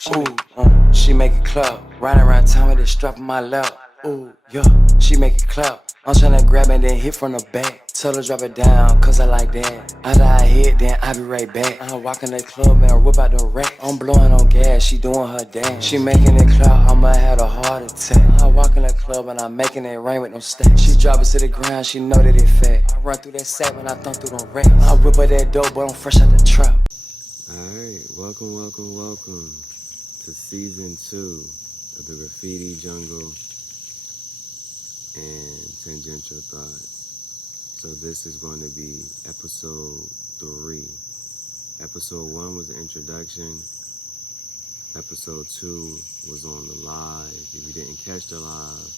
She make it clap. Riding around town with it strap on my lap. Ooh, yeah, she make it clap. I'm tryna grab it, then hit from the back. Tell her drop it down, cause I like that. After I hit, then I be right back. I'm walking the club, man, whip out the rack. I'm blowing on gas, she doing her dance. She making it clap, I'ma have a heart attack. I walk in the club and I'm making it rain with no stacks. She drop it to the ground, she know that it fat. I run through that sack when I thump through them racks. I whip up that dope, but I'm fresh out the trap. Alright, welcome to season 2 of the Graffiti Jungle and Tangential Thoughts. So this is going to be episode 3. Episode 1 was an introduction. Episode 2 was on the live. If you didn't catch the live,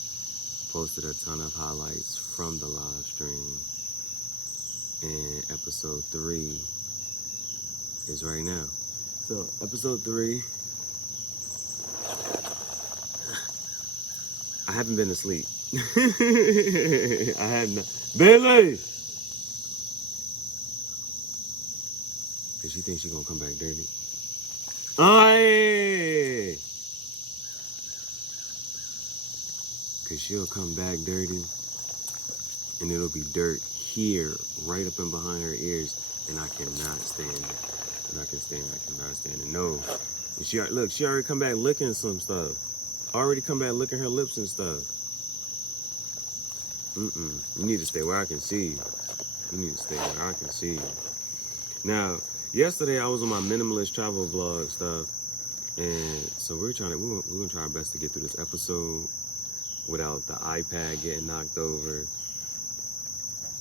posted a ton of highlights from the live stream. And episode 3 is right now. So episode 3, I haven't been asleep. I have not. Billy! Cause she thinks she gonna come back dirty. Aye! Cause she'll come back dirty and it'll be dirt here, right up and behind her ears, and I cannot stand it. I cannot stand it. No. And she already come back licking some stuff. Already come back licking her lips and stuff. You need to stay where I can see you. Now, yesterday I was on my minimalist travel vlog stuff, and so we're gonna try our best to get through this episode without the iPad getting knocked over.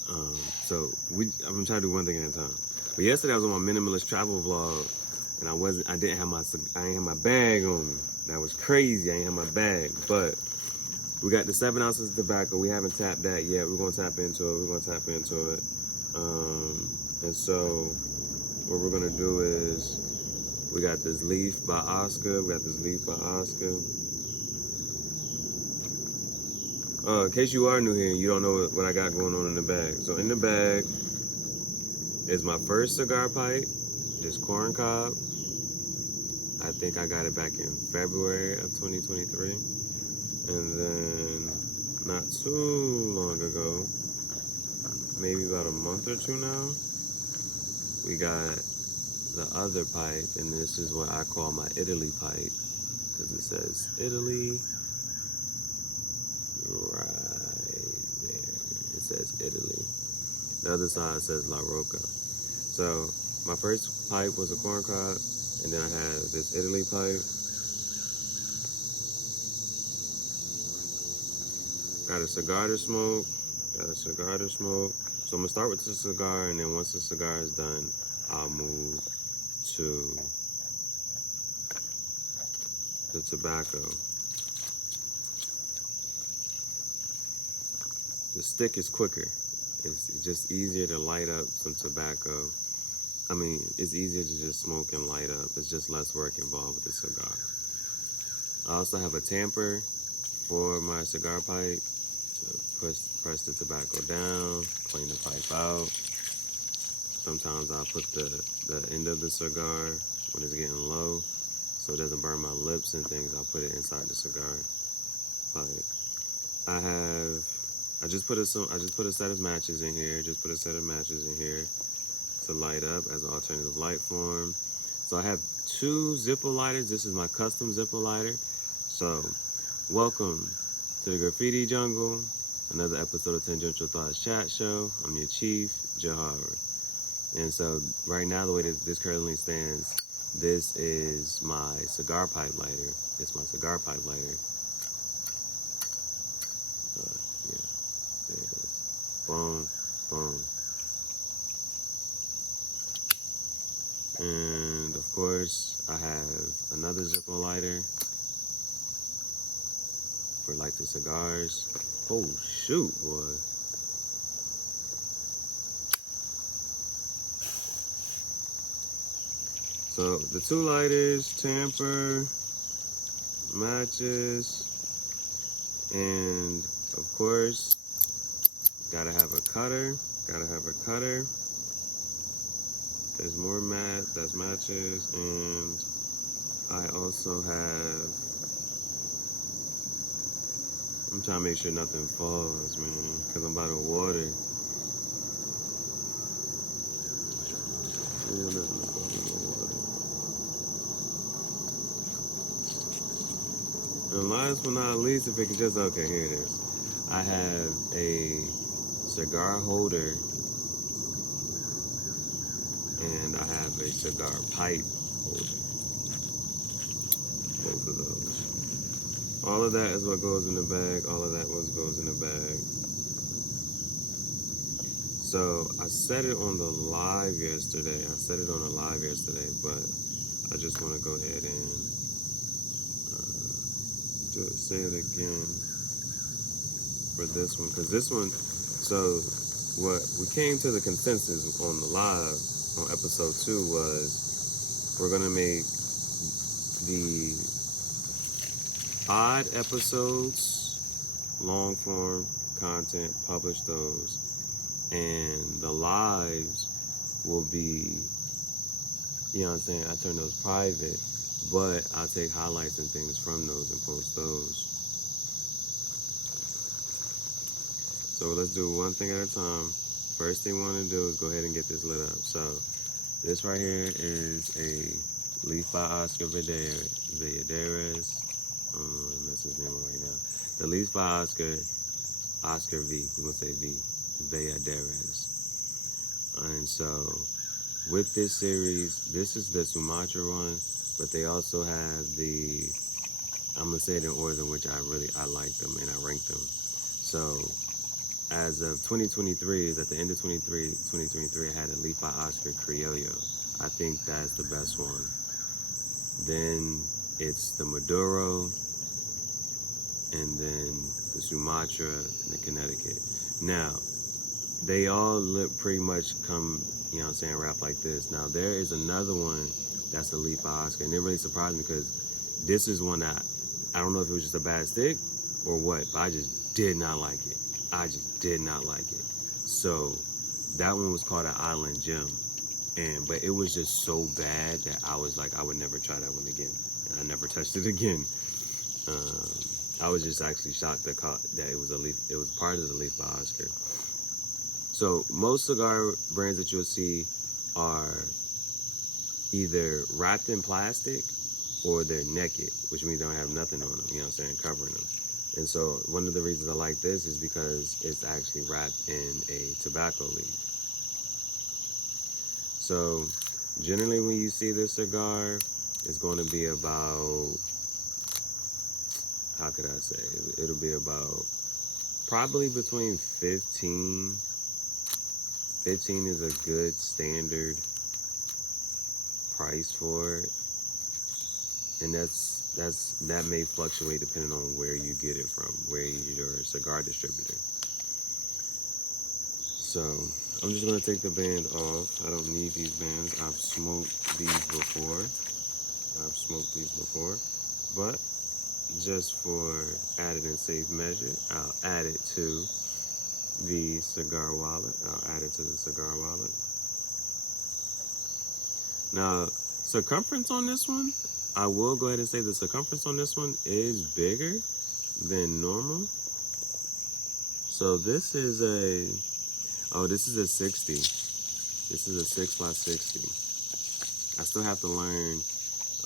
I'm trying to do one thing at a time. But yesterday I was on my minimalist travel vlog, and I ain't have my bag on me. That was crazy. I ain't have my bag, but we got the 7 ounces of tobacco. We haven't tapped that yet. We're gonna tap into it. And so what we're gonna do is we got this leaf by Oscar. In case you are new here and you don't know what I got going on in the bag. So in the bag is my first cigar pipe, this corn cob. I think I got it back in February of 2023. And then not too long ago, maybe about a month or two now, we got the other pipe, and this is what I call my Italy pipe, because it says Italy right there. It says Italy. The other side says La Rocca. So my first pipe was a corn cob, and then I had this Italy pipe. Got a cigar to smoke. So I'm gonna start with the cigar, and then once the cigar is done, I'll move to the tobacco. The stick is quicker. It's just easier to light up some tobacco. I mean, it's easier to just smoke and light up. It's just less work involved with the cigar. I also have a tamper for my cigar pipe. Press the tobacco down, clean the pipe out. Sometimes I'll put the end of the cigar when it's getting low, so it doesn't burn my lips and things. I'll put it inside the cigar pipe. I just put a set of matches in here. To light up as an alternative light form. So I have 2 Zippo lighters. This is my custom Zippo lighter. So welcome to the Graffiti Jungle, another episode of Tangential Thoughts Chat Show. I'm your chief, Jahar. And so right now, the way that this currently stands, this is my cigar pipe lighter. It's my cigar pipe lighter. Yeah, there it is. Boom, boom. And of course, I have another Zippo lighter for light the cigars. Oh shoot, boy. So the 2 lighters, tamper, matches, and of course, gotta have a cutter. There's more that's matches, and I also have, I'm trying to make sure nothing falls, man, because I'm by the water. And last but not least, if it can just, okay, here it is. I have a cigar holder and I have a cigar pipe holder. Both of those. All of that is what goes in the bag. All of that what goes in the bag. So I said it on the live yesterday. But I just want to go ahead and say it again for this one. Because this one, so what we came to the consensus on the live on episode 2 was we're going to make the odd episodes, long form content, publish those. And the lives will be, you know what I'm saying, I turn those private, but I'll take highlights and things from those and post those. So let's do one thing at a time. First thing we want to do is go ahead and get this lit up. So this right here is a leaf by Oscar Valladares. That's his name right now. The leaf by Oscar V. We're going to say V. Valladares. And so with this series, this is the Sumatra one, but they also have the, I'm going to say it in order in which I like them and I rank them. So as of 2023, at the end of 2023, I had a leaf by Oscar Criollo. I think that's the best one. Then it's the Maduro, and then the Sumatra and the Connecticut. Now, they all look pretty much come, you know what I'm saying, rap like this. Now, there is another one that's the leaf by Oscar, and it really surprised me because this is one that, I don't know if it was just a bad stick or what, but I just did not like it. So, that one was called an Island Gem. But it was just so bad that I was like, I would never try that one again. And I never touched it again. I was just actually shocked that it was part of the leaf by Oscar. So most cigar brands that you'll see are either wrapped in plastic or they're naked, which means they don't have nothing on them, you know what I'm saying, covering them. And so one of the reasons I like this is because it's actually wrapped in a tobacco leaf. So generally when you see this cigar, it's going to be about, how could I say, it'll be about probably between 15 is a good standard price for it, and that may fluctuate depending on where you get it from, where your cigar distributor. So I'm just gonna take the band off. I don't need these bands. I've smoked these before, but just for added and safe measure, I'll add it to the cigar wallet. Now, circumference on this one, I will go ahead and say the circumference on this one is bigger than normal. So this is a 60. This is a 6x60. I still have to learn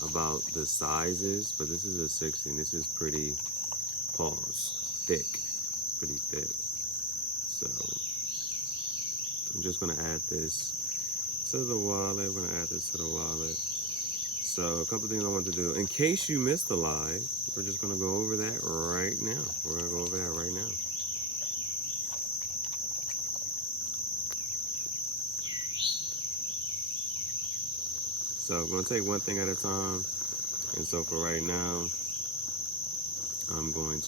about the sizes, but this is a 60, and this is pretty thick, pretty thick. So I'm just gonna add this to the wallet. So a couple things I want to do. In case you missed the live, we're just gonna go over that right now. So I'm gonna take one thing at a time. And so for right now, I'm gonna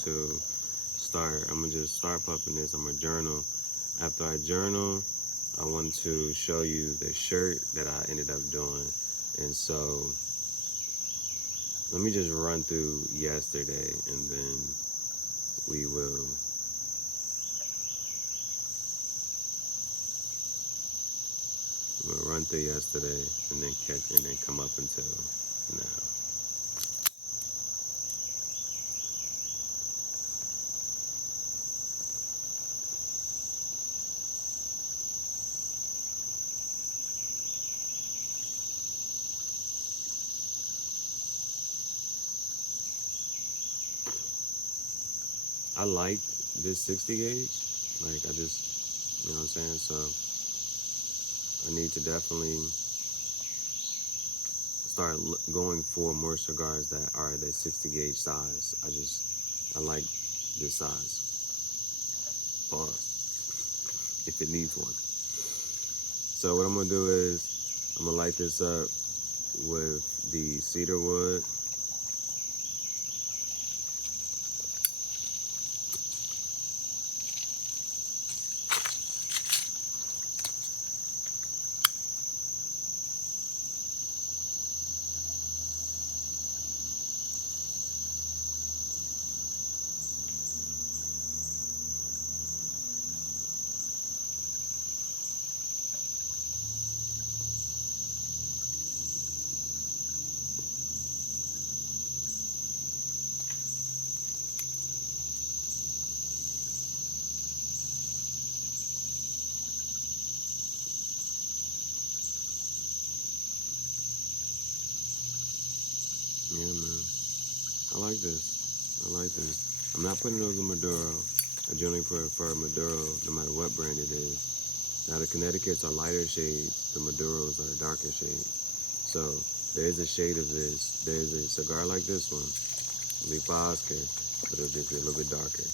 just start puffing this. I'm gonna journal. After I journal, I want to show you the shirt that I ended up doing. And so let me just run through yesterday, and then we will run through yesterday and then come up until now. I like this 60 gauge. Like, I just, you know what I'm saying? So I need to definitely start going for more cigars that are the 60 gauge size. I like this size. Pause. If it needs one. So what I'm gonna do is I'm gonna light this up with the cedar wood. Yeah, man. I like this. I like this. I'm not putting those in Maduro. I generally prefer Maduro no matter what brand it is. Now the Connecticut's are lighter shades. The Maduros are darker shades. So there is a shade of this. There's a cigar like this one. It'll be for Oscar, but it'll just be a little bit darker.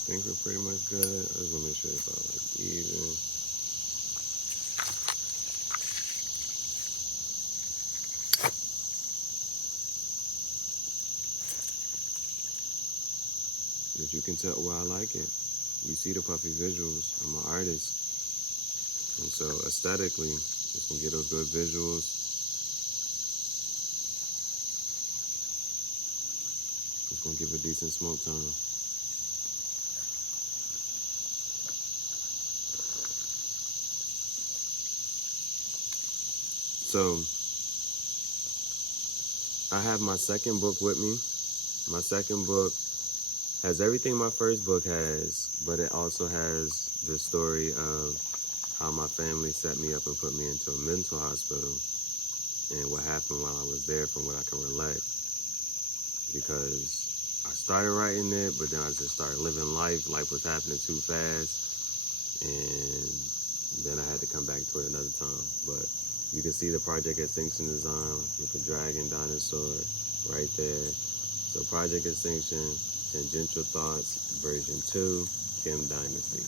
I think we're pretty much good. I just want to make sure it's all like even. But you can tell why I like it. You see the puffy visuals. I'm an artist. And so aesthetically, just gonna get those good visuals. Just gonna give a decent smoke tone. So, I have my second book with me. My second book has everything my first book has, but it also has the story of how my family set me up and put me into a mental hospital and what happened while I was there from what I can relate. Because I started writing it, but then I just started living life. Life was happening too fast, and then I had to come back to it another time. But you can see the Project Extinction design with the dragon dinosaur right there. So Project Extinction, Tangential Thoughts, version 2, Kim Dynasty.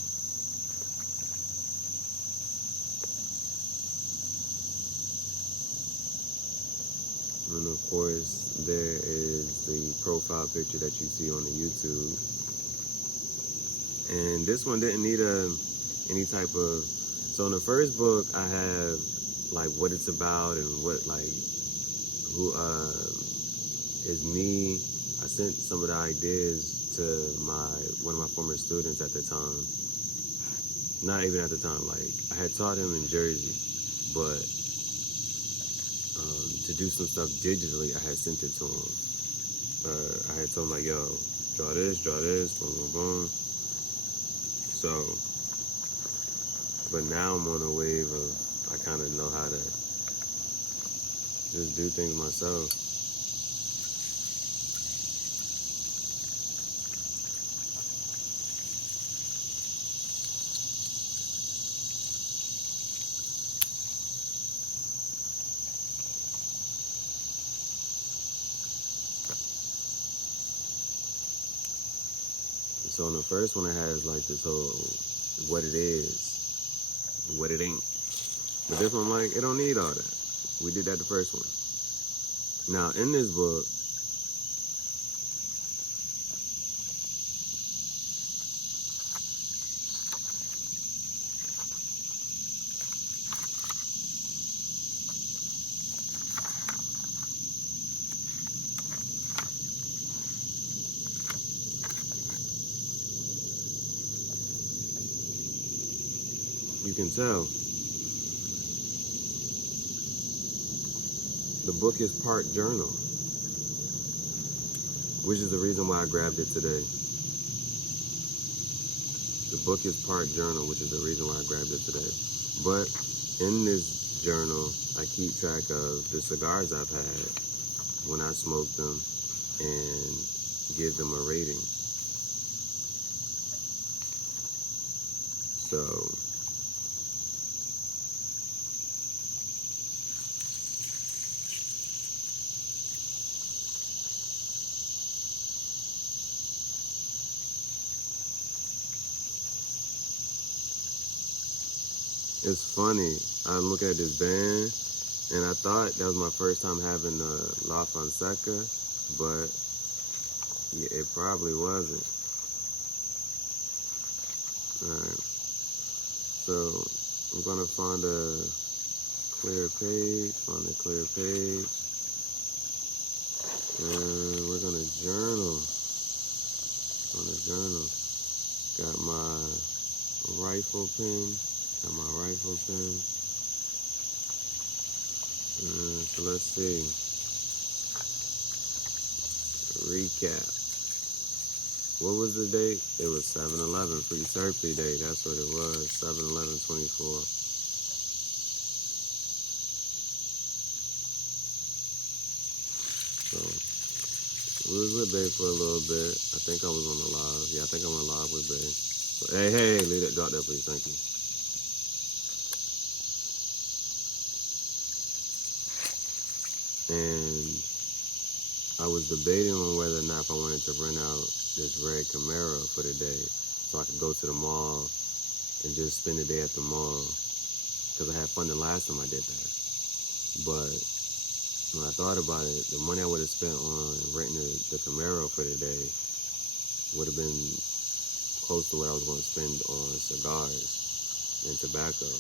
And of course, there is the profile picture that you see on the YouTube. And this one didn't need any type of, so in the first book, I have like what it's about and what like who is me. I sent some of the ideas to one of my former students at the time. Not even at the time, like I had taught him in Jersey, but to do some stuff digitally, I had sent it to him. I had told him like, yo, draw this, boom, boom, boom. So, but now I'm on a wave of, I kind of know how to just do things myself. So in the first one, it has like this whole, what it is, what it ain't. But this one, like, it don't need all that. We did that the first one. Now, in this book, you can tell. The book is part journal, which is the reason why I grabbed it today. The book is part journal, which is the reason why I grabbed it today. But in this journal, I keep track of the cigars I've had when I smoked them and give them a rating. So it's funny, I'm looking at this band, and I thought that was my first time having a La Fonseca, but yeah, it probably wasn't. Alright, so I'm gonna find a clear page, and we're gonna journal. Got my rifle pen. So let's see. Recap. What was the date? It was 7/11, Free Surfy Day. That's what it was. 7/11/24. So we was with Bay for a little bit. I think I was on the live. Yeah, I think I went live with Bay. But hey, leave that drop there, please. Thank you. And I was debating on whether or not if I wanted to rent out this red Camaro for the day so I could go to the mall and just spend the day at the mall, because I had fun the last time I did that. But when I thought about it, the money I would have spent on renting the Camaro for the day would have been close to what I was going to spend on cigars and tobacco.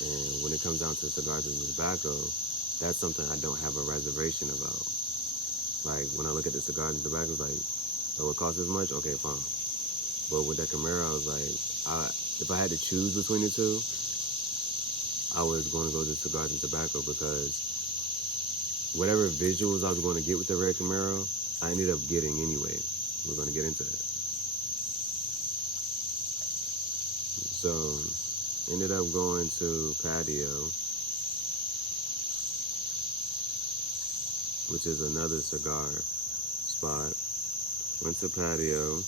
And when it comes down to cigars and tobacco, that's something I don't have a reservation about. Like, when I look at the cigars and tobacco, it's like, oh, it costs this much? Okay, fine. But with that Camaro, I was like, if I had to choose between the two, I was going to go to cigars and tobacco, because whatever visuals I was going to get with the red Camaro, I ended up getting anyway. We're going to get into that. So, ended up going to Patio, which is another cigar spot. Went to Patio.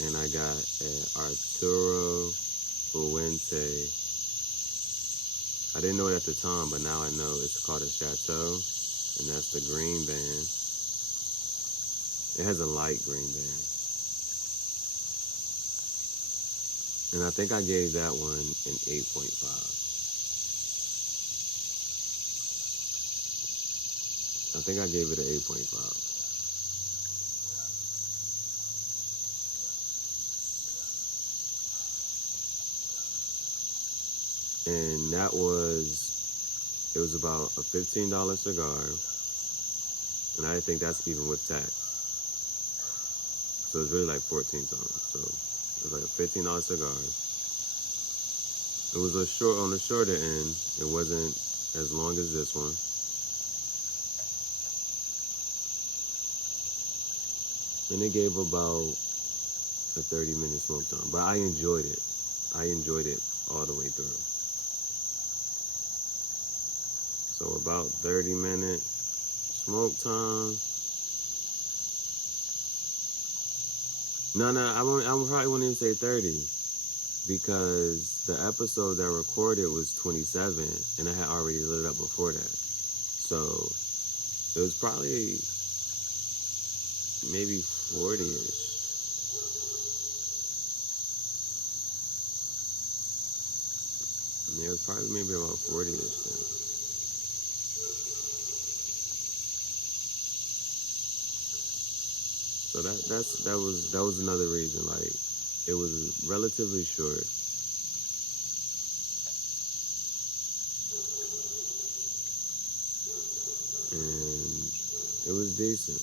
And I got an Arturo Fuente. I didn't know it at the time, but now I know. It's called a Chateau, and that's the green band. It has a light green band. And I think I gave that one an 8.5. I think I gave it an 8.5. And that was, it was about a $15 cigar. And I think that's even with tax. So it's really like 14 something. So it was like a $15 cigar. It was on the shorter end. It wasn't as long as this one. And it gave about a 30-minute smoke time. But I enjoyed it. I enjoyed it all the way through. So about 30-minute smoke time. No, I probably wouldn't even say 30, because the episode that I recorded was 27, and I had already lit it up before that. So it was probably maybe 40-ish. Yeah, it was probably maybe about 40-ish then. So that was another reason. Like, it was relatively short. And it was decent.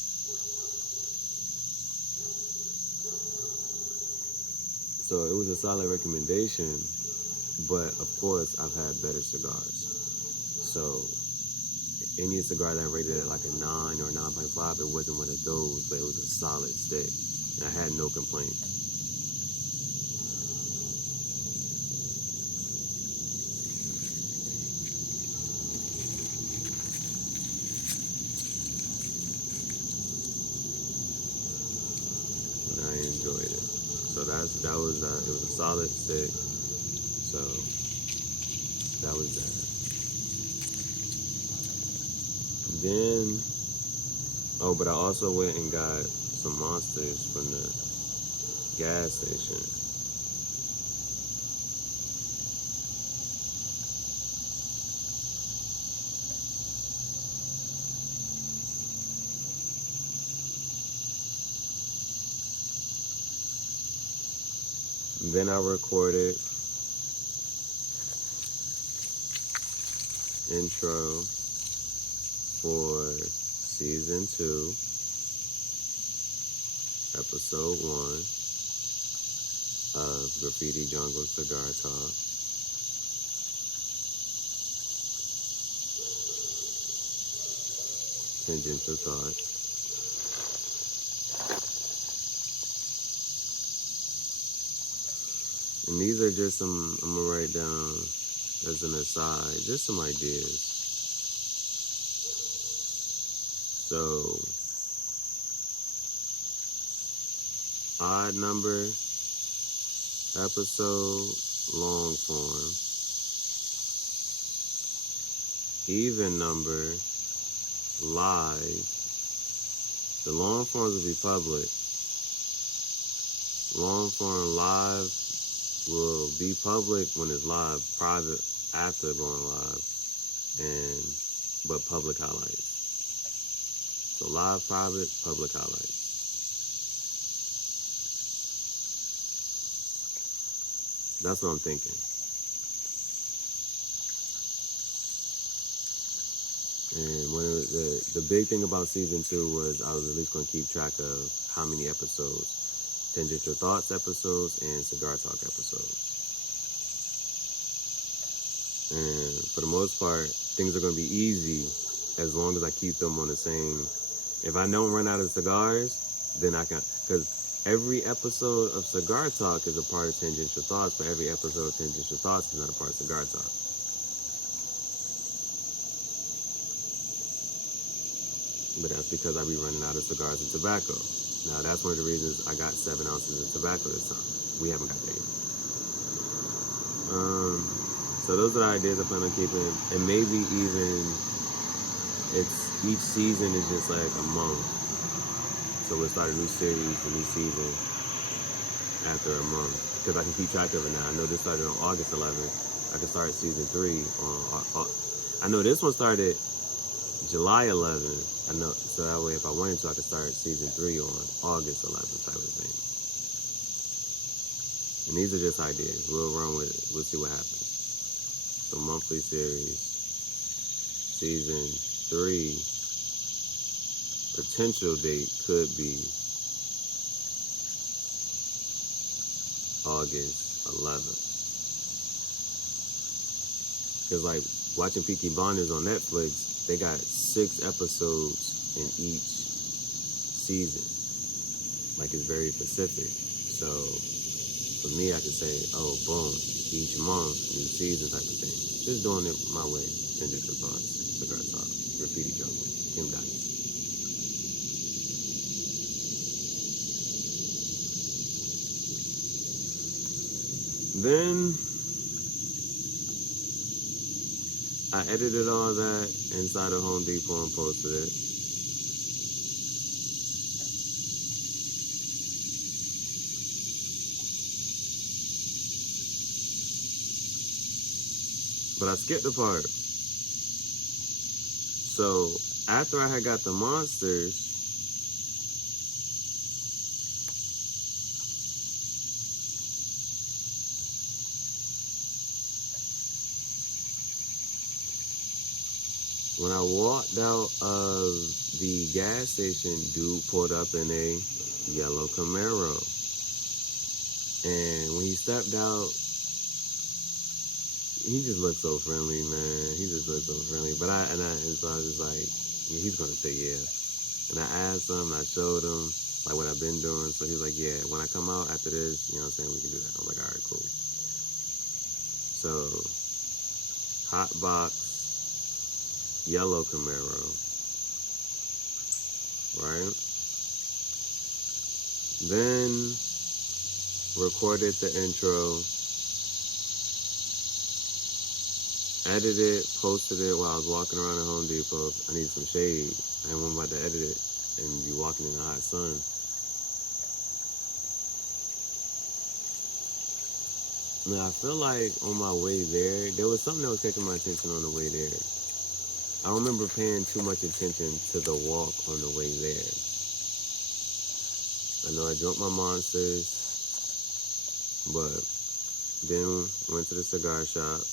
So it was a solid recommendation, but of course I've had better cigars. So any cigar that I rated at like a 9 or 9.5, it wasn't one of those, but it was a solid stick. And I had no complaints. And I enjoyed it. So it was a solid stick. So that was that. Then, but I also went and got some Monsters from the gas station. Then I recorded intro for season 2, episode 1 of Graffiti Jungel Cigar Talk. Tangential Thoughts. And these are just I'm gonna write down as an aside, just some ideas. So, odd number episode, long form. Even number, live. The long forms will be public. Long form live will be public when it's live, private after going live, but public highlights. So live, private, public highlights. That's what I'm thinking. And one of the big thing about season 2 was I was at least going to keep track of how many episodes. Tangential Thoughts episodes and Cigar Talk episodes. And for the most part, things are going to be easy as long as I keep them on the same. If I don't run out of cigars, then I can, because every episode of Cigar Talk is a part of Tangential Thoughts, but every episode of Tangential Thoughts is not a part of Cigar Talk. But that's because I be running out of cigars and tobacco. Now, that's one of the reasons I got 7 ounces of tobacco this time. We haven't got that yet. So those are the ideas I plan on keeping. And maybe even each season is just like a month. So we'll start a new series, a new season after a month. Because I can keep track of it now. I know this started on August 11th. I can start season 3 on, I know this one started July 11th. I know, so that way if I wanted to, I could start season 3 on August 11th type of thing. And these are just ideas. We'll run with it. We'll see what happens. So monthly series, season 3, potential date could be August 11th. Because like watching Peaky Blinders on Netflix, they got 6 episodes in each season. Like, it's very specific. So, for me, I could say, oh, boom, each month, new season type of thing. Just doing it my way. Tangential Thoughts, Cigar Talk, Graffiti Jungel, Kim Dice. Then I edited all that inside of Home Depot and posted it. But I skipped the part. So after I had got the Monsters, when I walked out of the gas station, dude pulled up in a yellow Camaro. And when he stepped out, he just looked so friendly, man. He just looked so friendly. So I was just like, yeah, he's gonna say yeah. And I asked him, and I showed him like what I've been doing. So he was like, yeah, when I come out after this, you know what I'm saying, we can do that. I was like, all right, cool. So, hot box, yellow Camaro, right? Then recorded the intro, edited, posted it while I was walking around at Home Depot. I needed some shade. I wasn't about to edit it and be walking in the hot sun. Now, I feel like on my way there was something that was catching my attention on the way there. I don't remember paying too much attention to the walk on the way there. I know I drunk my monsters, but then went to the cigar shop.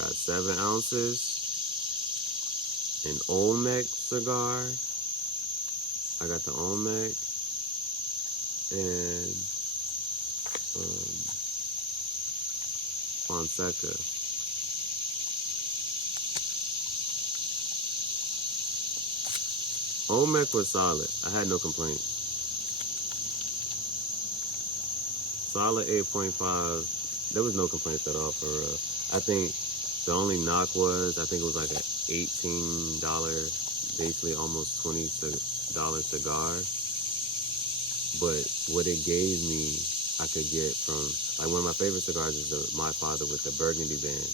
Got 7 ounces, an Olmec cigar. I got the Olmec. And Fonseca. Olmec was solid. I had no complaints. Solid 8.5. There was no complaints at all for real. I think the only knock was, I think it was like an $18, basically almost $20 cigar. But what it gave me, I could get from, like one of my favorite cigars is My Father with the burgundy band.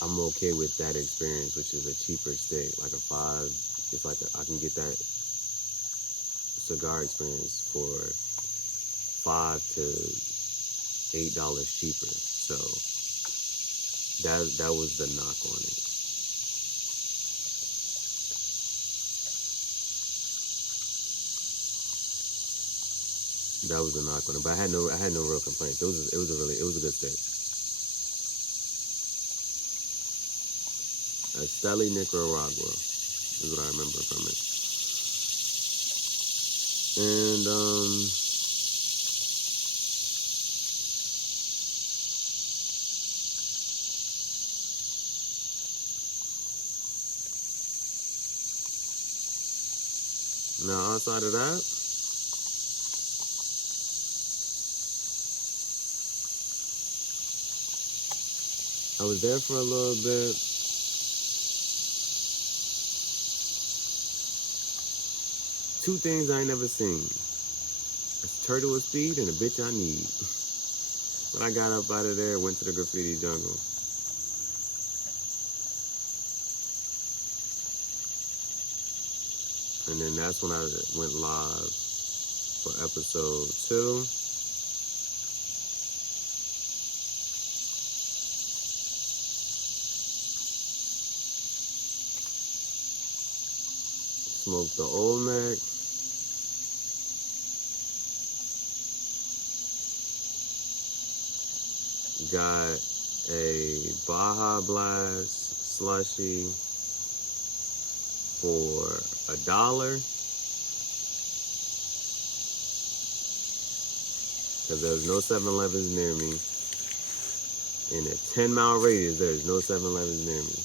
I'm okay with that experience, which is a cheaper stick, like a 5. It's like I can get that cigar experience for $5 to $8 cheaper. So that was the knock on it. That was a knock on it, but I had no real complaints. It was a good stick. Esteli Nicaragua is what I remember from it. And now outside of that, I was there for a little bit. Two things I ain't never seen. A turtle with speed and a bitch I need. But I got up out of there, went to the Graffiti Jungle. And then that's when I went live for episode 2. Smoked the Olmec. Got a Baja Blast slushy for $1. Because there's no 7-Elevens near me. In a 10-mile radius, there's no 7-Elevens near me.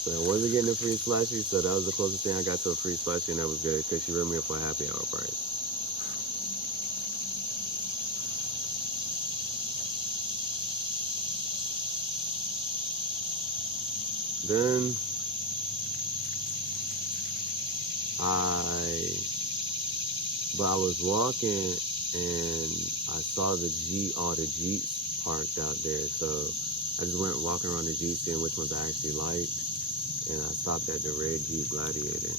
So I wasn't getting a free slushy, so that was the closest thing I got to a free slushy, and that was good because she ran me up for a happy hour price. Then I was walking and I saw all the Jeeps parked out there, so I just went walking around the Jeep seeing which ones I actually liked. And I stopped at the red Jeep Gladiator.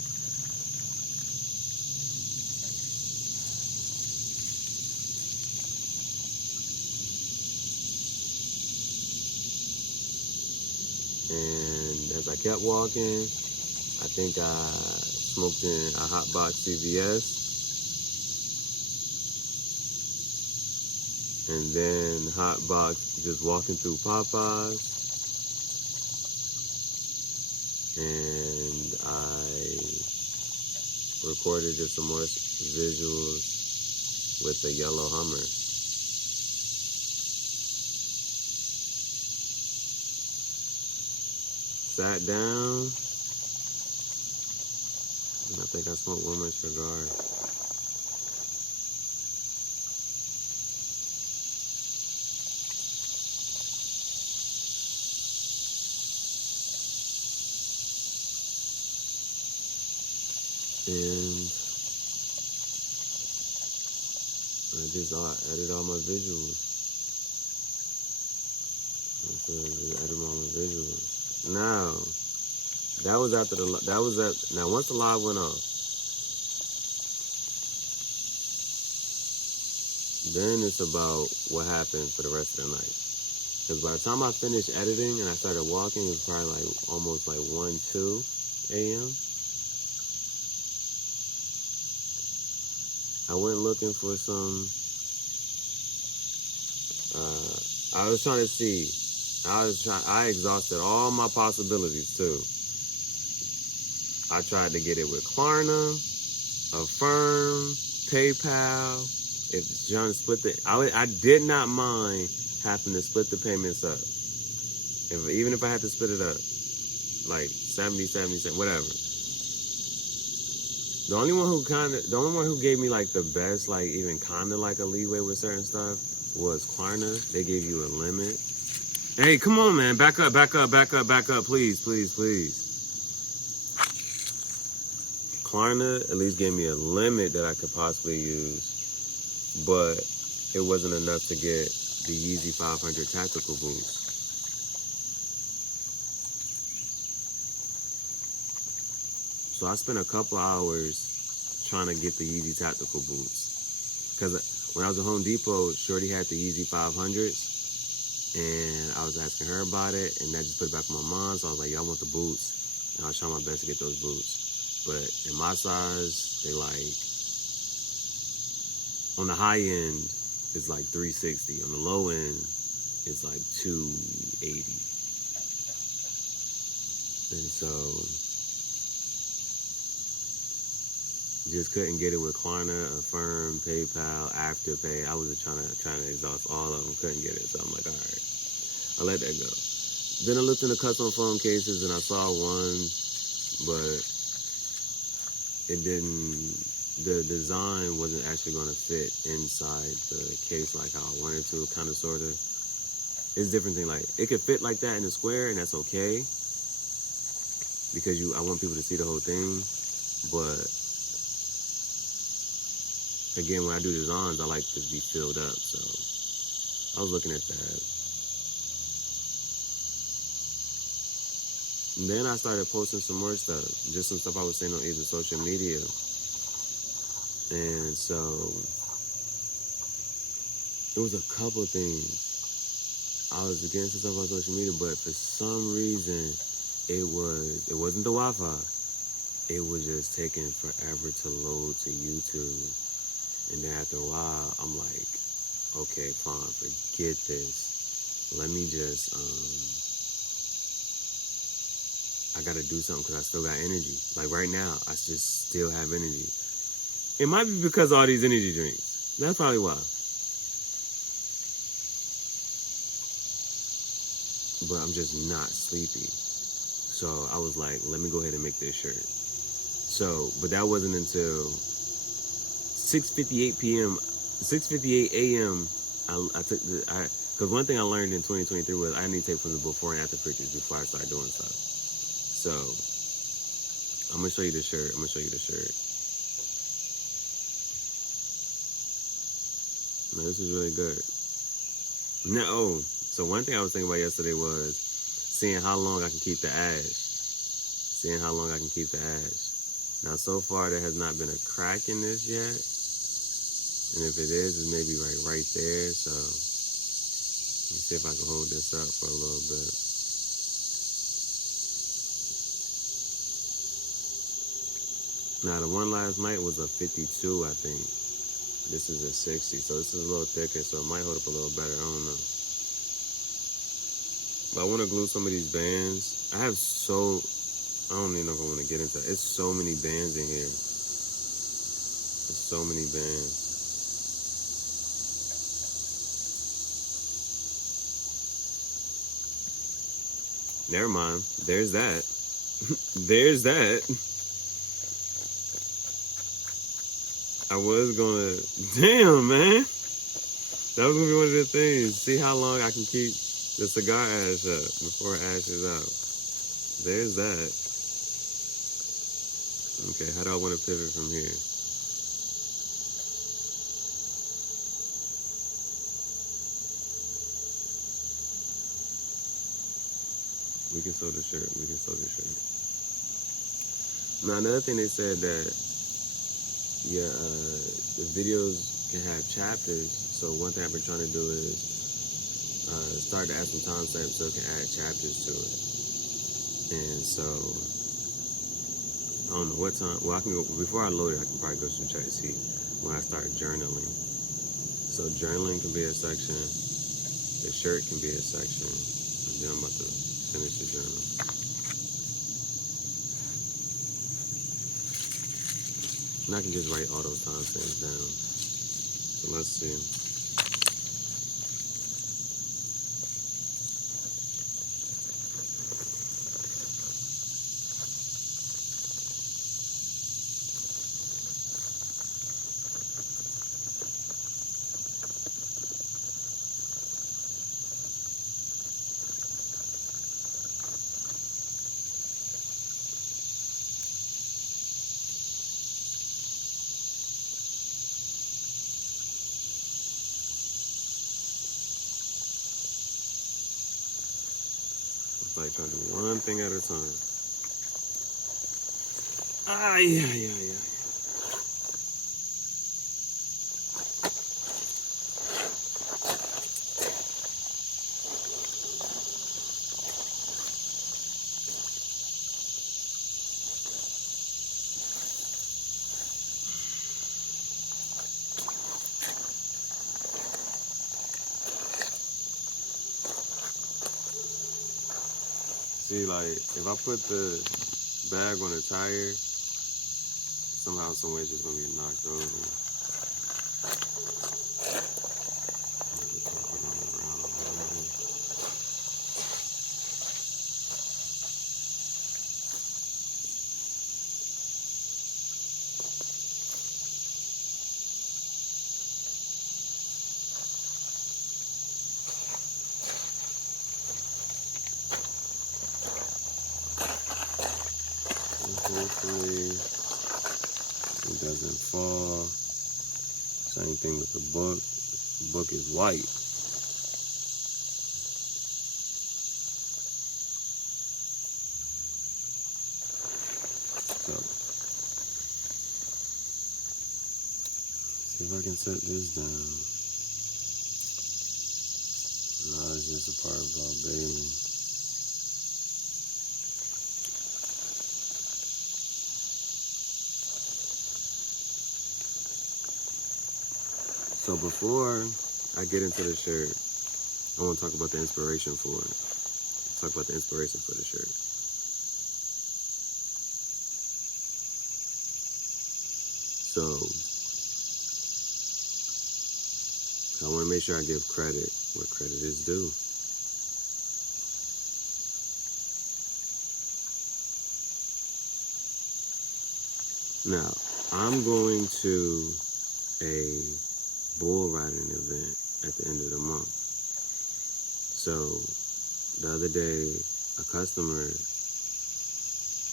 And as I kept walking, I think I smoked in a hot box CVS. And then hot box just walking through Popeyes. And I recorded just some more visuals with the yellow Hummer. Sat down, and I think I smoked one more cigar. And I edit all my visuals. Edit all my visuals. Now, now once the live went off, then it's about what happened for the rest of the night. Because by the time I finished editing and I started walking, it was probably like almost like 1, 2 a.m. I went looking for some, I was trying to see, I exhausted all my possibilities too. I tried to get it with Klarna, Affirm, PayPal. If John split I did not mind having to split the payments up. Even if I had to split it up, like 70, whatever. The only one who gave me like the best, like even kinda like a leeway with certain stuff was Klarna. They gave you a limit. Hey, come on, man. Back up, please. Klarna at least gave me a limit that I could possibly use, but it wasn't enough to get the Yeezy 500 tactical boots. So I spent a couple hours trying to get the Yeezy tactical boots. Because when I was at Home Depot, Shorty had the Yeezy 500s. And I was asking her about it, and that just put it back in my mind. So I was like, yeah, I want the boots. And I was trying my best to get those boots. But in my size, they like, on the high end, it's like 360. On the low end, it's like 280. And so, just couldn't get it with Klarna, Affirm, PayPal, Afterpay. I was just trying to exhaust all of them. Couldn't get it. So I'm like, all right, I'll let that go. Then I looked in the custom phone cases and I saw one, but it didn't, the design wasn't actually going to fit inside the case like how I wanted to, kind of, sort of. It's a different thing. Like, it could fit like that in a square, and that's okay, because I want people to see the whole thing. But again, when I do designs, I like to be filled up. So I was looking at that. And then I started posting some more stuff, just some stuff I was saying on either social media. And so it was a couple things. I was getting some stuff on social media, but for some reason, it wasn't the Wi-Fi. It was just taking forever to load to YouTube. And then after a while, I'm like, okay, fine, forget this. Let me just, I gotta do something because I still got energy. Like right now, I just still have energy. It might be because of all these energy drinks. That's probably why. But I'm just not sleepy. So I was like, let me go ahead and make this shirt. So, but that wasn't until 6:58 a.m. I took because one thing I learned in 2023 was I need to take from the before and after pictures before I start doing stuff. So I'm gonna show you the shirt. No, this is really good. No, so one thing I was thinking about yesterday was seeing how long I can keep the ash. Now, so far, there has not been a crack in this yet. And if it is, it's maybe right there. So, let me see if I can hold this up for a little bit. Now, the one last night was a 52, I think. This is a 60, so this is a little thicker, so it might hold up a little better. I don't know. But I want to glue some of these bands. I don't even know if I want to get into it. It's so many bands in here. so many bands. Never mind. There's that. There's that. I was gonna. Damn, man. That was gonna be one of the things. See how long I can keep the cigar ash up before it ashes out. There's that. Okay, how do I want to pivot from here? We can sew the shirt. We can sew the shirt. Now, another thing they said that, yeah, the videos can have chapters. So one thing I've been trying to do is start to add some timestamps so it can add chapters to it. And so, I don't know what time. Well, I can go, before I load it, I can probably go through check to see when I start journaling. So journaling can be a section. The shirt can be a section. And then I'm about to finish the journal. And I can just write all those timestamps down. So let's see. It's like trying to do one thing at a time. Yeah. See, like, if I put the bag on the tire, somehow, some way, it's just gonna get knocked over. Hopefully it doesn't fall. Same thing with the book. The book is white. So, see if I can set this down. No, it's just a part about Bailey. So before I get into the shirt, I want to talk about the inspiration for it. Talk about the inspiration for the shirt. So I want to make sure I give credit where credit is due. Now, I'm going to a bull riding event at the end of the month. So the other day, a customer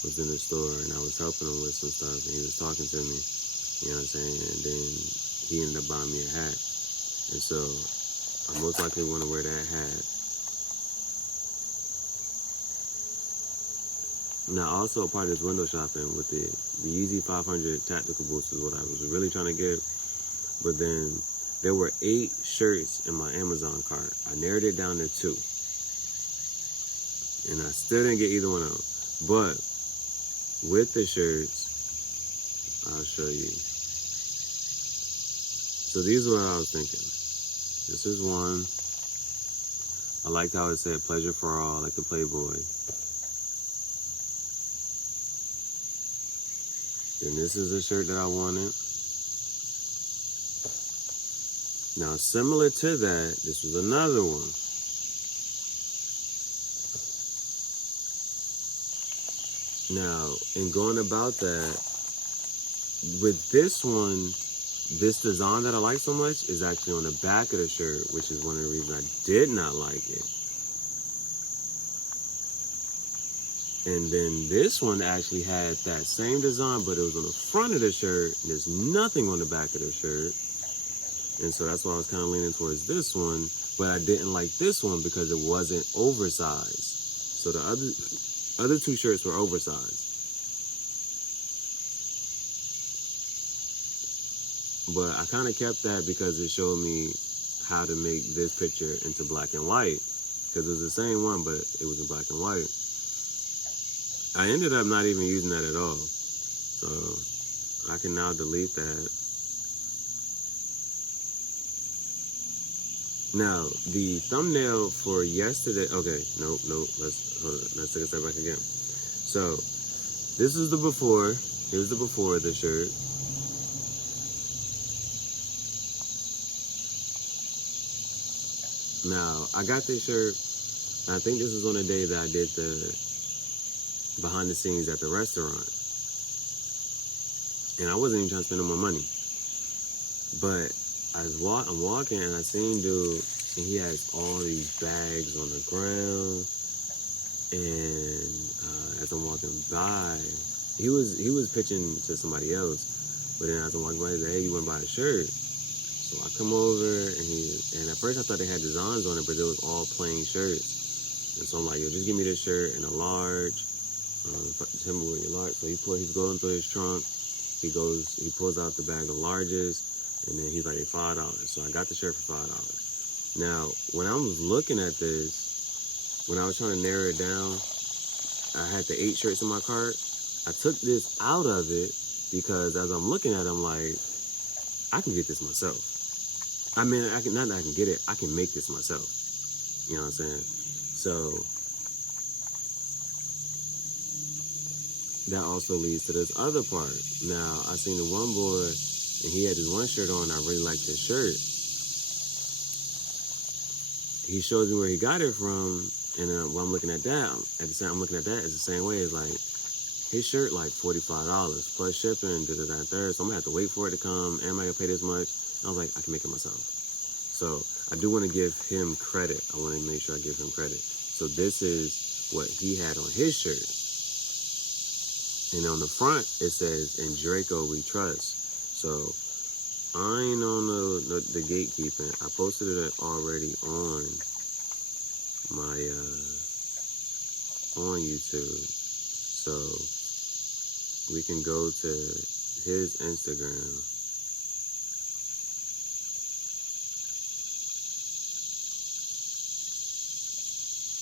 was in the store and I was helping him with some stuff and he was talking to me, you know what I'm saying? And then he ended up buying me a hat. And so I most likely want to wear that hat. Now, also a part of this window shopping with the Yeezy 500 tactical boots is what I was really trying to get. But then there were 8 shirts in my Amazon cart. I narrowed it down to 2. And I still didn't get either one of them. But with the shirts, I'll show you. So these are what I was thinking. This is one. I liked how it said pleasure for all, like the Playboy. Then this is a shirt that I wanted. Now, similar to that, this was another one. Now, in going about that, with this one, this design that I like so much is actually on the back of the shirt, which is one of the reasons I did not like it. And then this one actually had that same design, but it was on the front of the shirt, and there's nothing on the back of the shirt. And so that's why I was kind of leaning towards this one, but I didn't like this one because it wasn't oversized. So the other two shirts were oversized. But I kind of kept that because it showed me how to make this picture into black and white. Because it was the same one, but it was in black and white. I ended up not even using that at all. So I can now delete that. Now, the thumbnail for yesterday, okay, nope, let's take a step back again. So, this is the before, here's the before of the shirt. Now, I got this shirt, and I think this was on the day that I did the behind the scenes at the restaurant. And I wasn't even trying to spend no more money. But I'm walking and I seen dude, and he has all these bags on the ground. And as I'm walking by, he was pitching to somebody else. But then as I'm walking by, he's like, "Hey, you want to buy a shirt?" So I come over, and at first I thought they had designs on it, but it was all plain shirts. And so I'm like, "Yo, just give me this shirt in a large. Tell me what you like." So he's going through his trunk. He pulls out the bag of larges. And then he's like, $5. So I got the shirt for $5. Now, when I was looking at this, when I was trying to narrow it down, I had the 8 shirts in my cart. I took this out of it because as I'm looking at it, I'm like, I can get this myself. I mean, not that I can get it, I can make this myself. You know what I'm saying? So that also leads to this other part. Now, I seen the one boy, and he had this one shirt on, and I really liked his shirt. He shows me where he got it from, and while I'm looking at that, I'm looking at that as the same way. It's like, his shirt like $45 plus shipping, so I'm gonna have to wait for it to come, and I'm gonna pay this much. And I was like, I can make it myself. So I do want to give him credit. I want to make sure I give him credit. So this is what he had on his shirt. And on the front, it says, "In Draco we trust." So I ain't on the gatekeeping. I posted it already on my on YouTube. So we can go to his Instagram.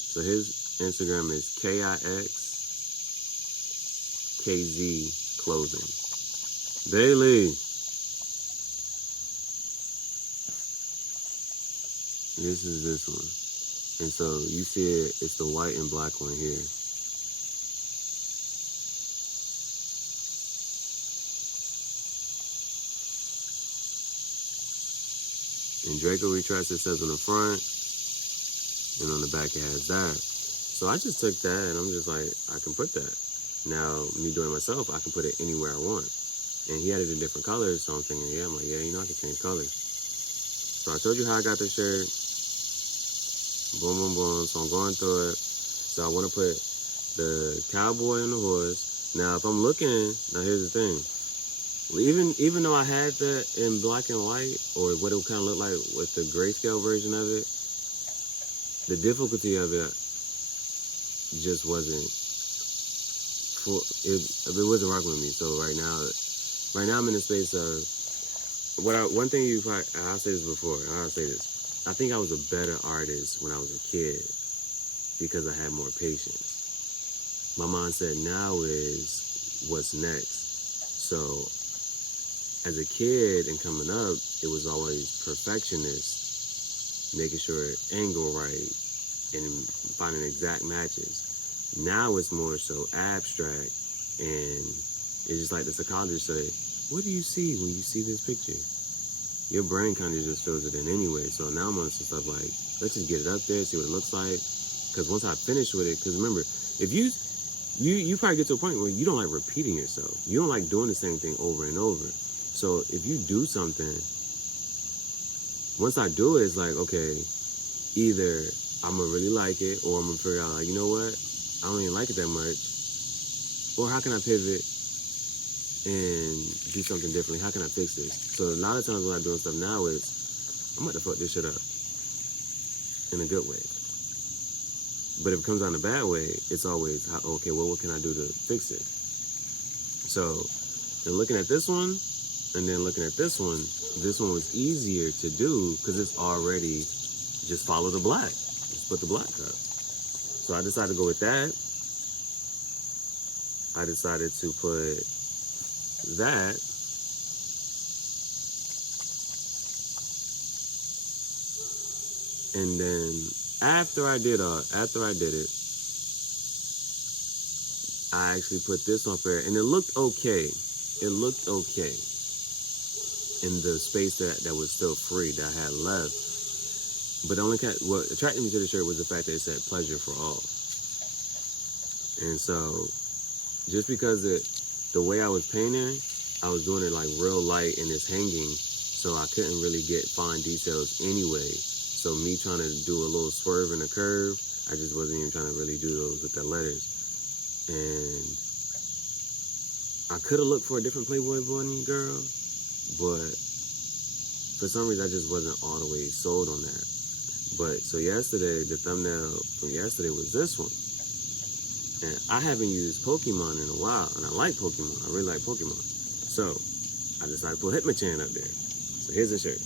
So his Instagram is KIXKZ Clothing. Daily. This is this one. And so you see it's the white and black one here. And Draco We Trust, it says on the front, and on the back it has that. So I just took that and I'm just like, I can put that. Now, me doing it myself, I can put it anywhere I want. And he had it in different colors, so I'm thinking, yeah, I'm like, yeah, I can change colors. So I told you how I got the shirt. Boom, boom, boom. So I'm going through it. So I want to put the cowboy and the horse. Now, if I'm looking, now here's the thing. Even though I had that in black and white, or what it kind of looked like with the grayscale version of it, the difficulty of it just wasn't full. It wasn't rocking with me. So right now I'm in the space of one thing I'll say this before, and I'll say this. I think I was a better artist when I was a kid because I had more patience. My mindset now is what's next. So as a kid and coming up, it was always perfectionist, making sure angle right and finding exact matches. Now it's more so abstract, and it's just like the psychologist say, what do you see when you see this picture? your brain kind of just fills it in anyway. So now I'm on some stuff like, let's just get it up there, see what it looks like. Because once I finish with it, because remember, if you probably get to a point where you don't like repeating yourself. You don't like doing the same thing over and over. So if you do something, once I do it, it's like, okay, either I'm going to really like it, or I'm going to figure out, like, you know what? I don't even like it that much. Or how can I pivot and do something differently? How can I fix this? So a lot of times when I'm doing stuff now is, I'm about to fuck this shit up in a good way. But if it comes out in a bad way, it's always, okay, well, what can I do to fix it? So then looking at this one, and then looking at this one was easier to do because it's already just follow the black. Just put the black up. So I decided to go with that. I decided to put that. And then after I did it, I actually put this on there, and it looked okay. It looked okay in the space that was still free that I had left. But what attracted me to the shirt was the fact that it said "pleasure for all." And so, just because the way I was painting, I was doing it like real light and it's hanging, so I couldn't really get fine details anyway. So me trying to do a little swerve and a curve, I just wasn't even trying to really do those with the letters. And I could have looked for a different Playboy bunny girl, but for some reason I just wasn't all the way sold on that. But so yesterday, the thumbnail from yesterday was this one. And I haven't used Pokemon in a while, and I like Pokemon. I really like Pokemon. So I decided to put Hitmonchan up there. So here's the shirt.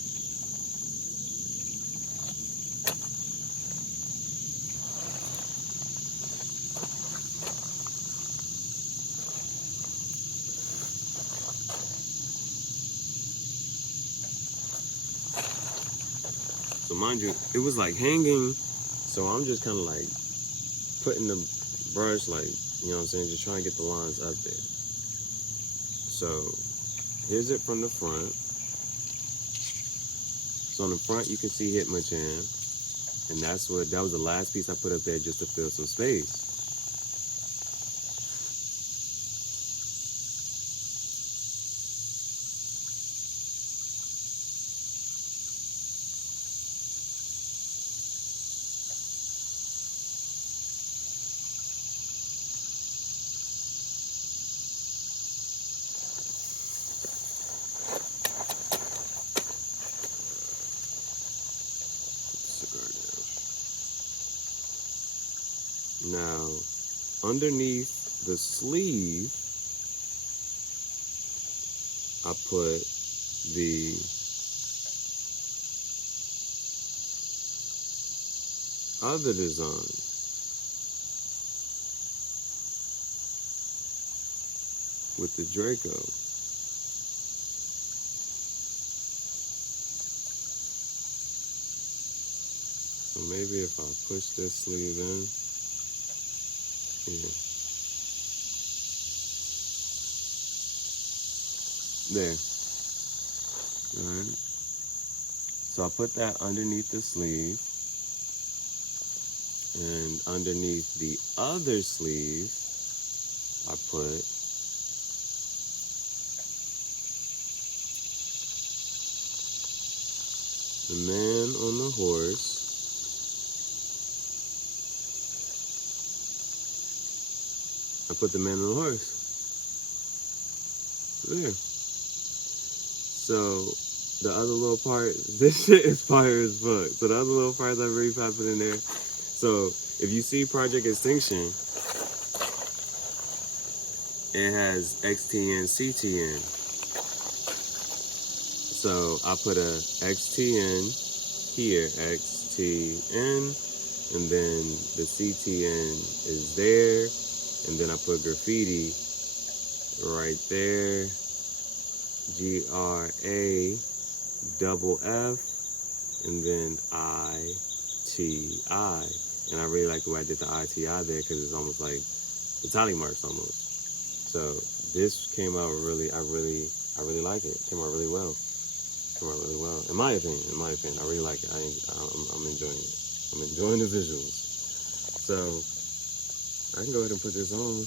So mind you, it was like hanging, so I'm just kind of like putting the brush, like, you know what I'm saying, just trying to get the lines up there. So here's it from the front. So on the front you can see Hitmonchan, and that was the last piece I put up there just to fill some space. Now, underneath the sleeve, I put the other design. With the Draco. So maybe if I push this sleeve in, yeah. There. Alright. So I put that underneath the sleeve. And underneath the other sleeve, I put the man on the horse. I put the man on the horse. There. So the other little part, this shit is fire as fuck. So the other little parts I really put in there. So if you see Project Extinction, it has XTN, CTN. So I put a XTN here, XTN, and then the CTN is there. And then I put graffiti right there, GRAFF, and then ITI. And I really like the way I did the ITI there because it's almost like the tally marks almost. So this came out really, I really like it. It came out really well. came out really well. In my opinion, I really like it. I'm enjoying it. I'm enjoying the visuals. So I can go ahead and put this on.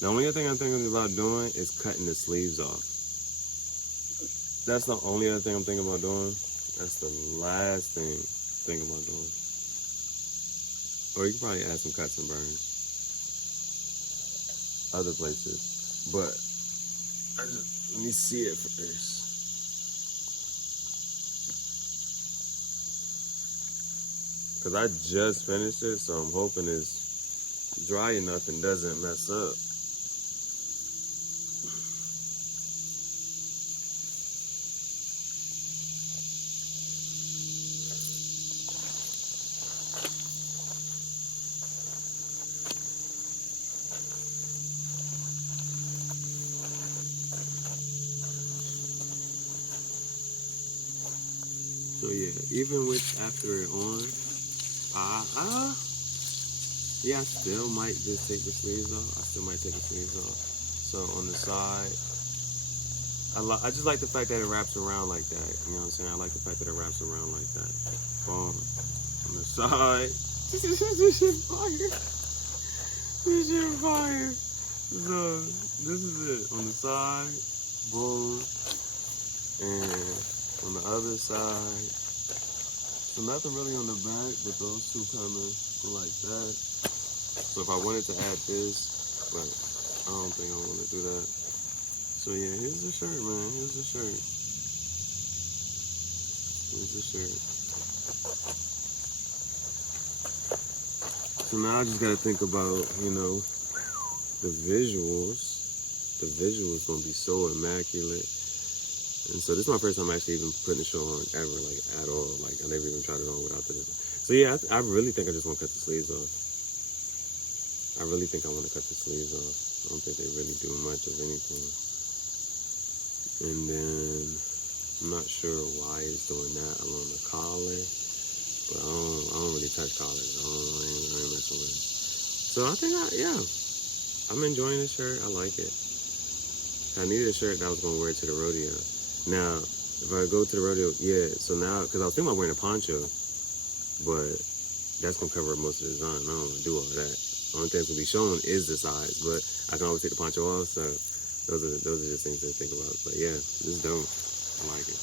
The only other thing I'm thinking about doing is cutting the sleeves off. That's the only other thing I'm thinking about doing. That's the last thing I'm thinking about doing. Or you can probably add some cuts and burns other places. But let me see it first. Cause I just finished it, so I'm hoping it's dry enough and doesn't mess up. So yeah, even with after it on, yeah, I still might just take the sleeves off. So on the side, I just like the fact that it wraps around like that. You know what I'm saying? I like the fact that it wraps around like that. Boom. On the side, this shit fire. This shit fire. So this is it. On the side, boom, and on the other side, so nothing really on the back, but those two kind of go like that. So if I wanted to add this, but I don't think I want to do that. So yeah, here's the shirt, man. Here's the shirt. So now I just gotta think about, you know, the visuals. The visuals gonna be so immaculate. And so this is my first time actually even putting the show on ever, like at all. Like I never even tried it on without the. So yeah, I really think I just want to cut the sleeves off. I really think I want to cut the sleeves off. I don't think they really do much of anything. And then I'm not sure why he's doing that along the collar, but I don't really touch collars. I ain't messing with it. So I think I'm enjoying this shirt. I like it. I needed a shirt that I was gonna wear to the rodeo. Now, if I go to the rodeo, yeah, so now, because I was thinking about wearing a poncho, but that's going to cover most of the design. I don't want to do all that. The only thing that's going to be shown is the size, but I can always take the poncho off, so those are just things to think about. But yeah, this is dope. I like it.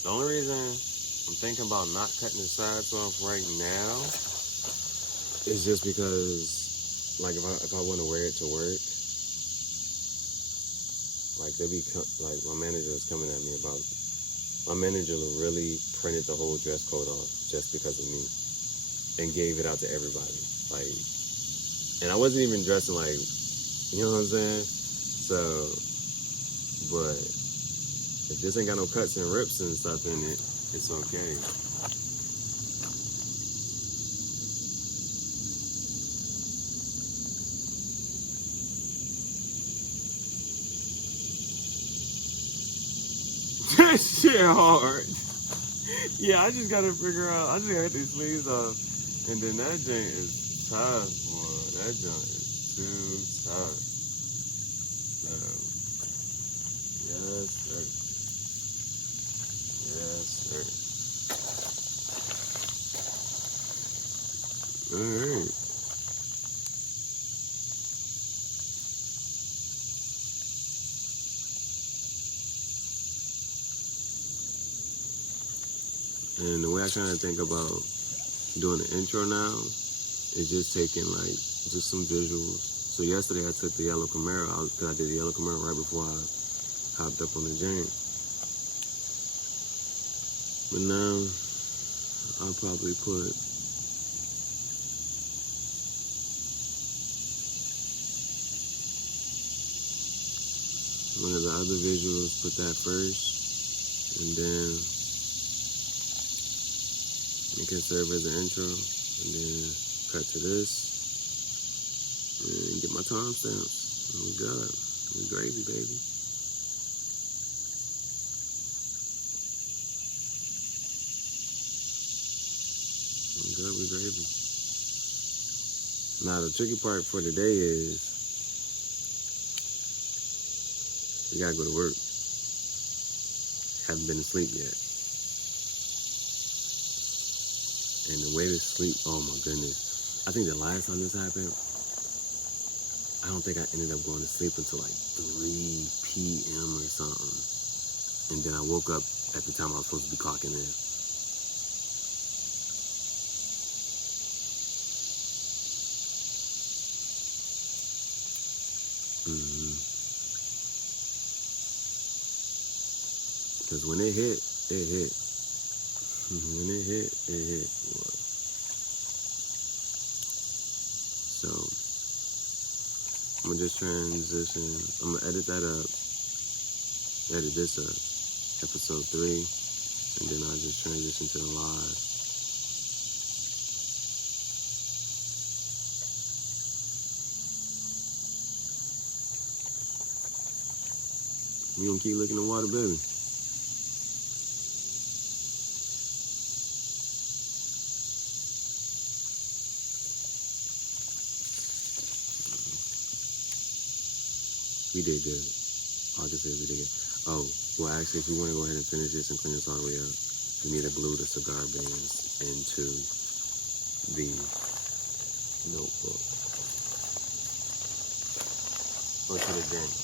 The only reason I'm thinking about not cutting the sides off right now is just because, like, if I want to wear it to work, like my manager was coming at me about. My manager really printed the whole dress code off just because of me, and gave it out to everybody. Like, and I wasn't even dressing like, you know what I'm saying? So, but. If this ain't got no cuts and rips and stuff in it, it's okay. That shit hard. Yeah, I just gotta figure out, I just gotta get these sleeves off. And then that joint is tough, boy. That joint is too tough. Yes, sir. Yes, sir. All right. And the way I kind of think about doing the intro now is just taking like just some visuals. So yesterday I took the yellow Camaro out because I did the yellow Camaro right before I hopped up on the joint. But now, I'll probably put one of the other visuals, put that first, and then it can serve as an intro, and then cut to this, and get my timestamps. And we got it. We gravy, baby. good, we gravy. Now the tricky part for today is we gotta go to work. Haven't been to sleep yet. And the way to sleep, oh my goodness. I think the last time this happened, I don't think I ended up going to sleep until like 3 p.m. or something. And then I woke up at the time I was supposed to be clocking in. Because when it hit, it hit. When it hit, it hit. So, I'm gonna just transition. I'm gonna edit that up. Edit this up. Episode 3. And then I'll just transition to the live. You gonna keep looking in the water, baby? We did good. All I can say is we did good. Oh, well actually if we want to go ahead and finish this and clean this all the way up, we need to glue the cigar bands into the notebook. Or to the dent.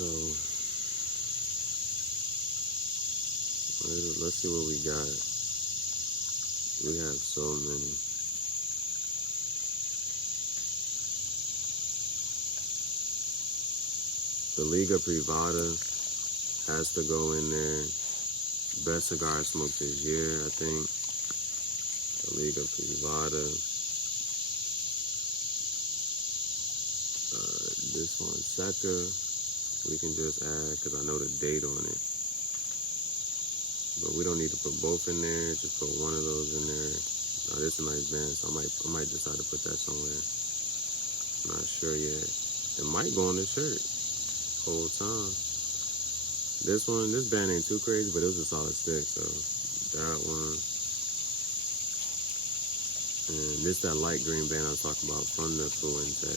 So, let's see what we got. We have so many. The Liga Privada has to go in there. Best cigar I smoked this year, I think. The Liga Privada. This one, Seca. We can just add, because I know the date on it. But we don't need to put both in there, just put one of those in there. Now this is a nice band, so I might decide to put that somewhere. Not sure yet. It might go on the shirt, whole time. This band ain't too crazy, but it was a solid stick, so that one. And this that light green band I was talking about from the Fuente.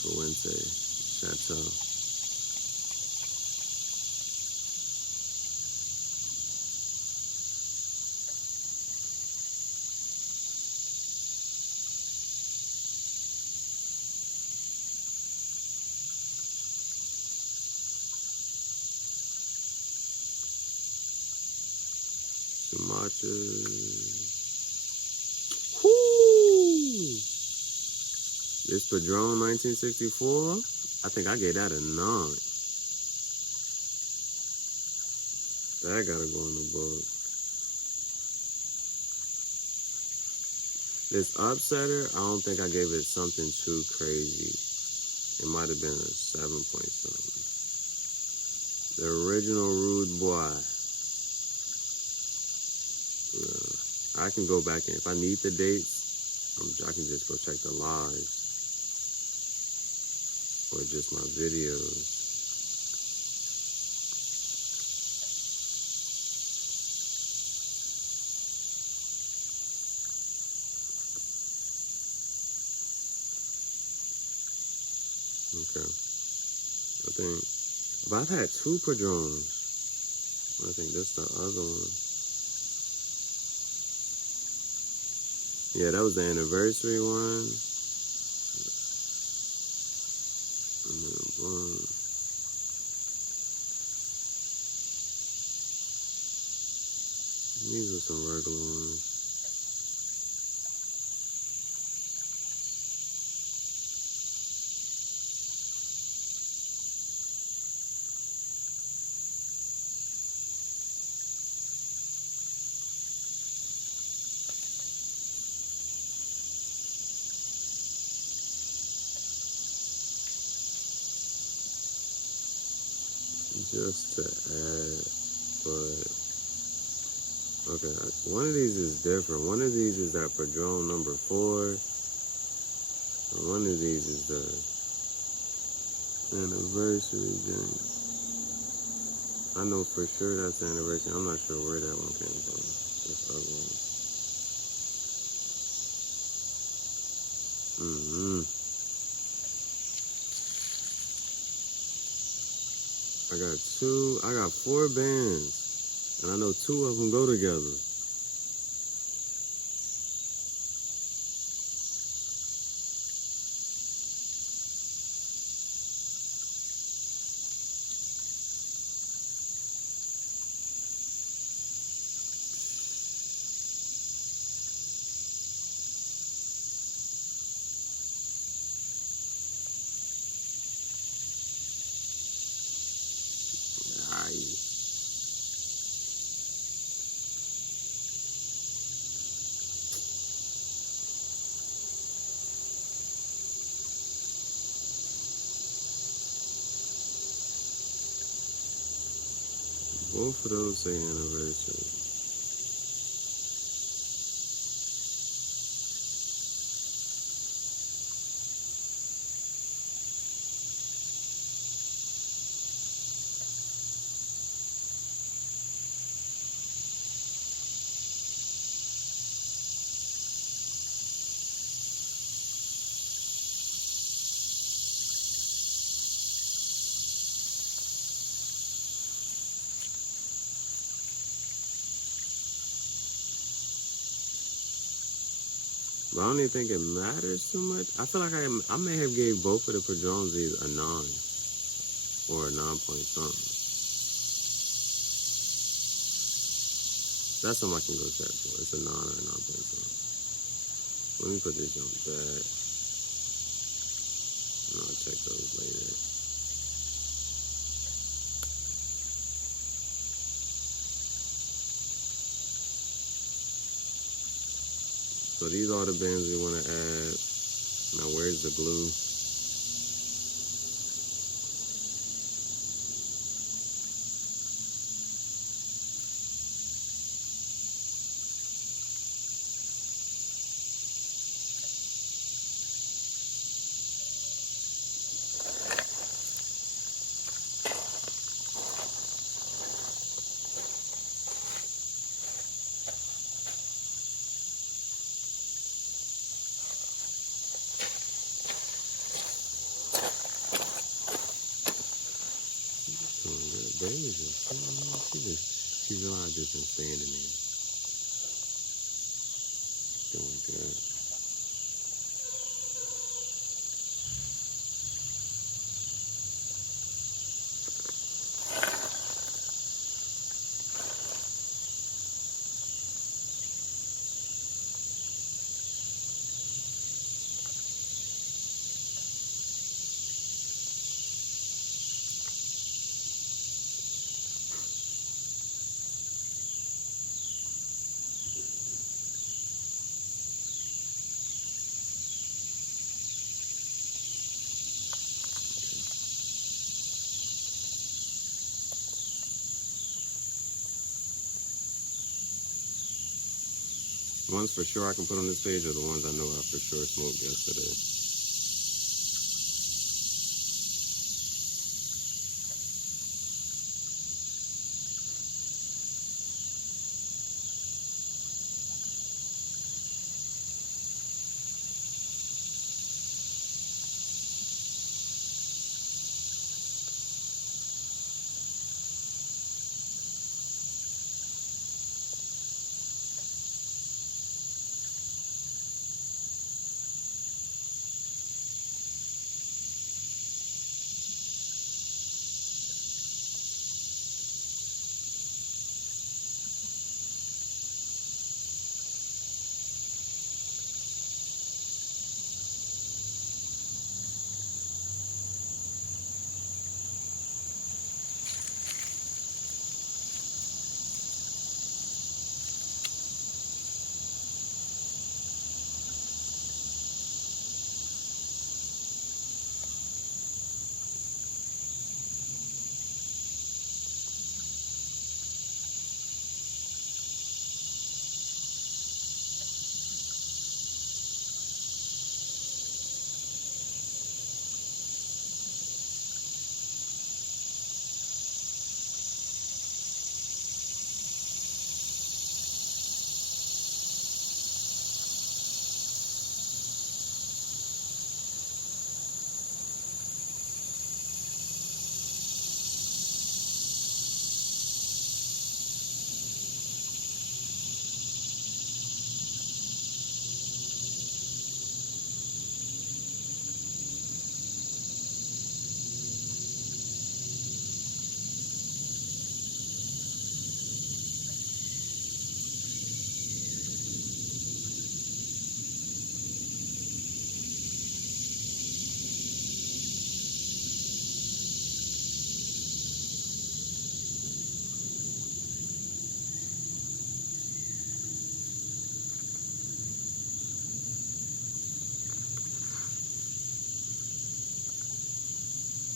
Fuente Chateau. Sumatra. Whoo! This Padron 1964, I think I gave that a 9. That gotta go in the book. This Upsetter, I don't think I gave it something too crazy. It might have been a 7 point something. The original Rude Boy. I can go back and if I need the dates, I can just go check the lives. Or just my videos. Okay. I think, but I've had 2 Padrones. I think that's the other one. Yeah, that was the anniversary one. And then one. These are some regular ones. just to add, but okay, one of these is different. One of these is that Padron number 4, and one of these is the anniversary joint. I know for sure that's the anniversary. I'm not sure where that one came from. This other one. I got 4 bands, and I know 2 of them go together. Both of those say anniversary. But I don't even think it matters too much. I feel like I may have gave both of the Padrones a 9 or a 9 point something. That's something I can go check for. It's a 9 or a 9 point something. Let me put this on back. And I'll check those later. So these are the bands we want to add. Now where's the glue? She realized I've just been standing there. Doing good. Ones for sure I can put on this page are the ones I know I for sure smoked yesterday.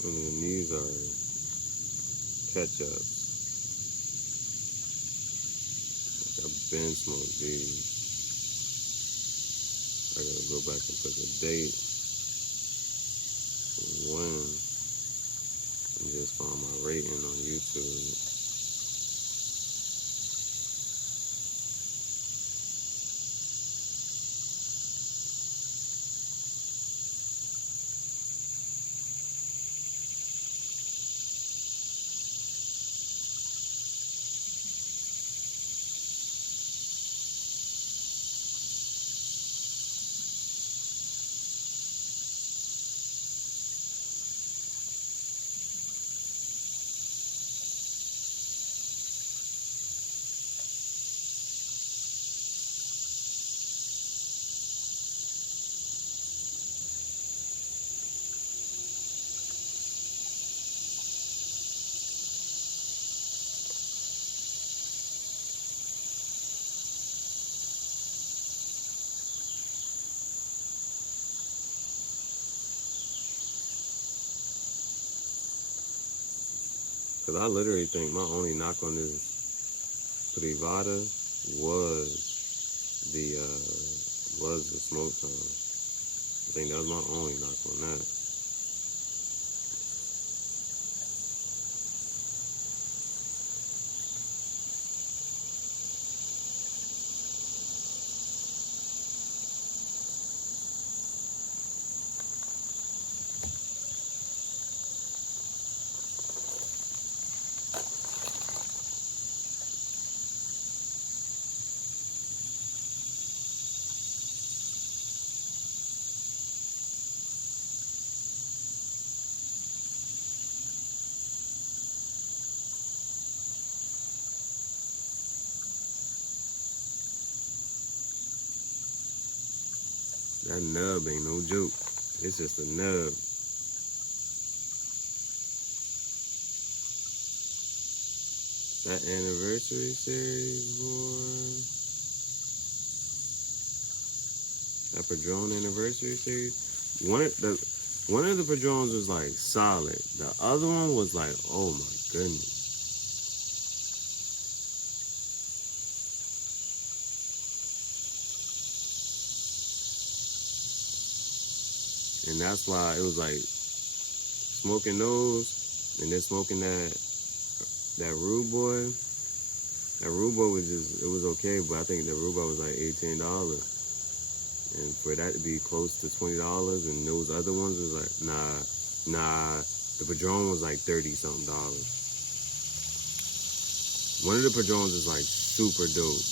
And then these are ketchups. Like I've been smoked these. I gotta go back and put the date when, and just find my rating on YouTube. Cause I literally think my only knock on this privada was the smoke time. I think that was my only knock on that. That nub ain't no joke. It's just a nub. That anniversary series, boy. That Padron anniversary series. One of the Padrons was like solid. The other one was like, oh my goodness. And that's why it was like smoking those and then smoking that Rude Boy. That Rude Boy was it was okay, but I think the Rude Boy was like $18. And for that to be close to $20 and those other ones was like, nah, the Padron was like 30-something dollars. One of the Padrons is like super dope.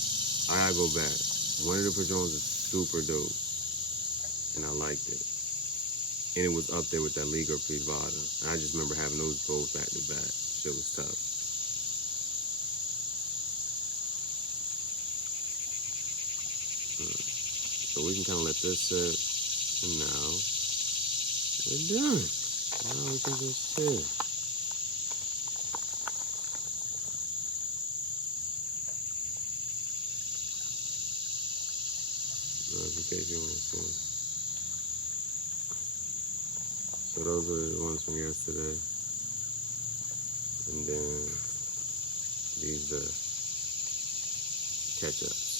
I gotta go back. One of the Padrons is super dope. And I liked it. And it was up there with that Liga Privada. I just remember having those both back to back. Shit was tough. So we can kind of let this sit. And now we're done. Now we can just chill. In case you want to see. So those are the ones from yesterday. And then these are ketchups.